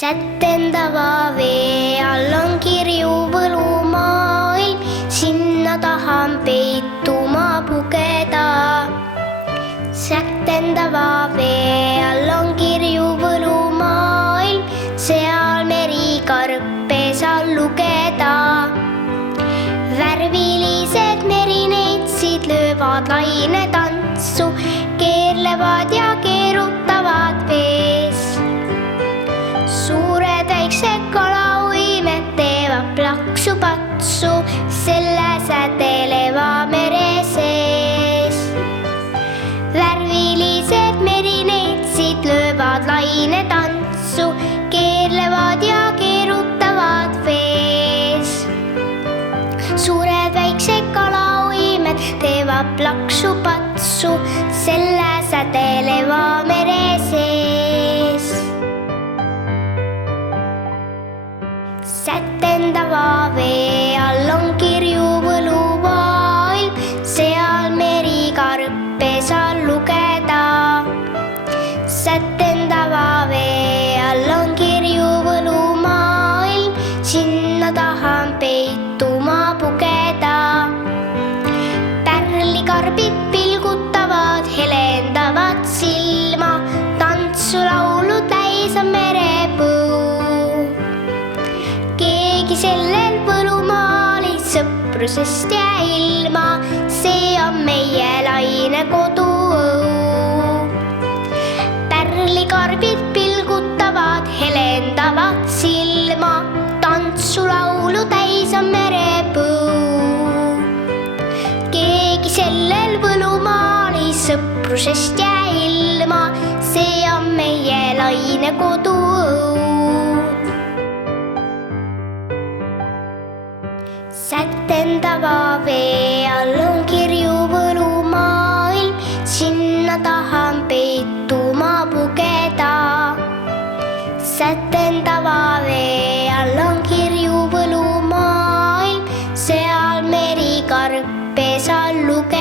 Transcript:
Sättendava vee all on kirju võlumaailm, sinna tahan peituma pugeda. Sättendava vee all on kirju võlumaailm, seal merikarpe saan lugeda. Värvilised merineitsid löövad lainetantsu, keerlevad ja keerutavad vees. Suured väiksed kalauimed teevad plaksu-patsu selle sädeleva mere sees. Värvilised merineitsid löövad lainetantsu, keerlevad ja keerutavad vees. Suured väiksed kalauimed teevad plaksu-patsu selle sädeleva mere sees. Sättendava vee all on kirju võlumaailm, seal merikarpe saan lugeda. Sättendava vee all on kirju võlumaailm, sinna tahan peituma pugeda. Pärlikarbid pilgutavad, helendavad silma, tantsulaulu täis on merepõu. Keegi sellel võlumaalis sõprusest ja ilma, see on meie laine koduõu. Pärlikarbid pilgutavad, helendavad silma, tantsulaulu täis on merepõu. Keegi sellel võlumaalis sõprusest ja ilma, see on meie laine koduõu. Sättendava vee all on kirju võlumaailm, sinna tahan peituma pugeda. Sättendava vee all on kirju võlumaailm, seal merikarpe saan lugeda.